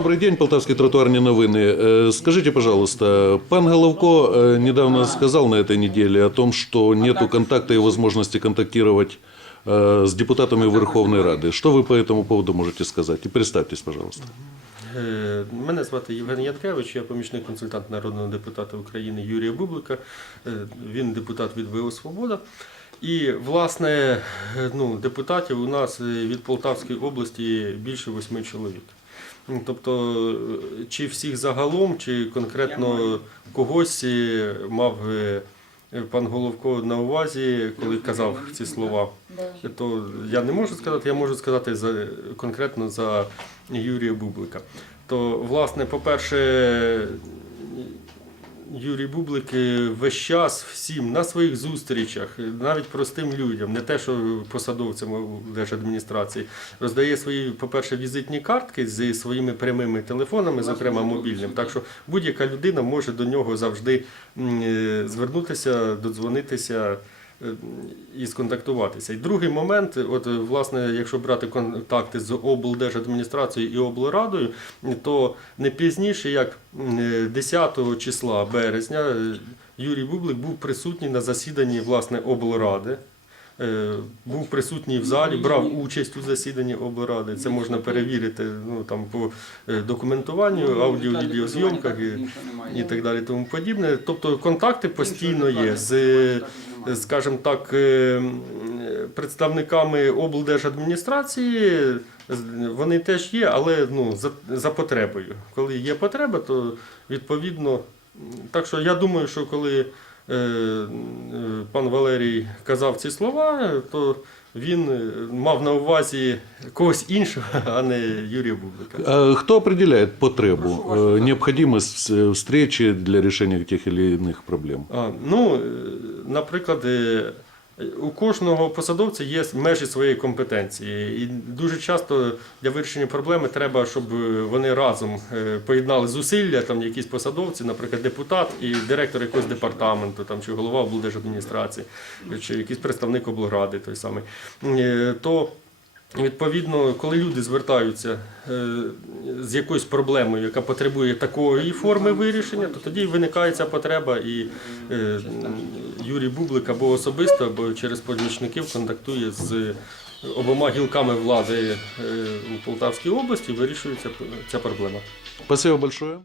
добрый день, Полтавский тротуар не новини. Э, Скажите, пожалуйста, пан Головко э, недавно сказал на этой неделе о том, что нету контакта и возможности контактировать э, с депутатами Верховной Рады. Что вы по этому поводу можете сказать? И представьтесь, пожалуйста. Е, Мене звати Євген Яткевич, я помічник консультант народного депутата України Юрія Бублика. Е, Він депутат від ВО Свобода. І, власне, е, ну, депутатів у нас е, від Полтавської області більше восьми чоловік. Ну, Тобто, е, чи всіх загалом, чи конкретно когось мав е, пан Головко на увазі, коли казав ці слова. То я не можу сказати, я можу сказати за, конкретно за Юрія Бублика. То, власне, по-перше, Юрій Бублик е, весь час всім на своїх зустрічах, навіть простим людям, не те, що посадовцям держадміністрації, роздає свої, по-перше, візитні картки зі своїми прямими телефонами, зокрема мобільним. Так що будь-яка людина може до нього завжди е, звернутися, додзвонитися е, і сконтактуватися. І другий момент, от е, власне, якщо брати контакти з облдержадміністрацією і облрадою, то не пізніше, як е, 10 числа березня, е, Юрій Бублик був присутній на засіданні власне облради. Е, Був присутній в залі, брав участь у засіданні облради. Це можна перевірити ну, там, по е, документуванню, аудіо відеозйомках і, і так далі. Тому подібне. Тобто контакти постійно є з, е, скажімо так, е, представниками облдержадміністрації. Вони теж є, але ну, за, за потребою. Коли є потреба, то відповідно. Так що я думаю, що коли е, е, пан Валерій казав ці слова, то він е, мав на увазі когось іншого, а не Юрія Бублика. А Кто определяет потребу, э, необходимость э, встречи для решения тех или иных проблем? А, ну, е, наприклад, е, у кожного посадовця є межі своєї компетенції. І дуже часто для вирішення проблеми треба, щоб вони разом е, поєднали зусилля, там якісь посадовці, наприклад, депутат і директор якогось департаменту, там, чи голова облдержадміністрації, чи якийсь представник облради той самий. Е, То Відповідно, коли люди звертаються е, з якоюсь проблемою, яка потребує такої форми вирішення, то тоді виникає ця потреба, і е, Юрій Бублик або особисто, або через помічників контактує з обома гілками влади е, у Полтавській області, вирішується ця проблема. Спасибо большое.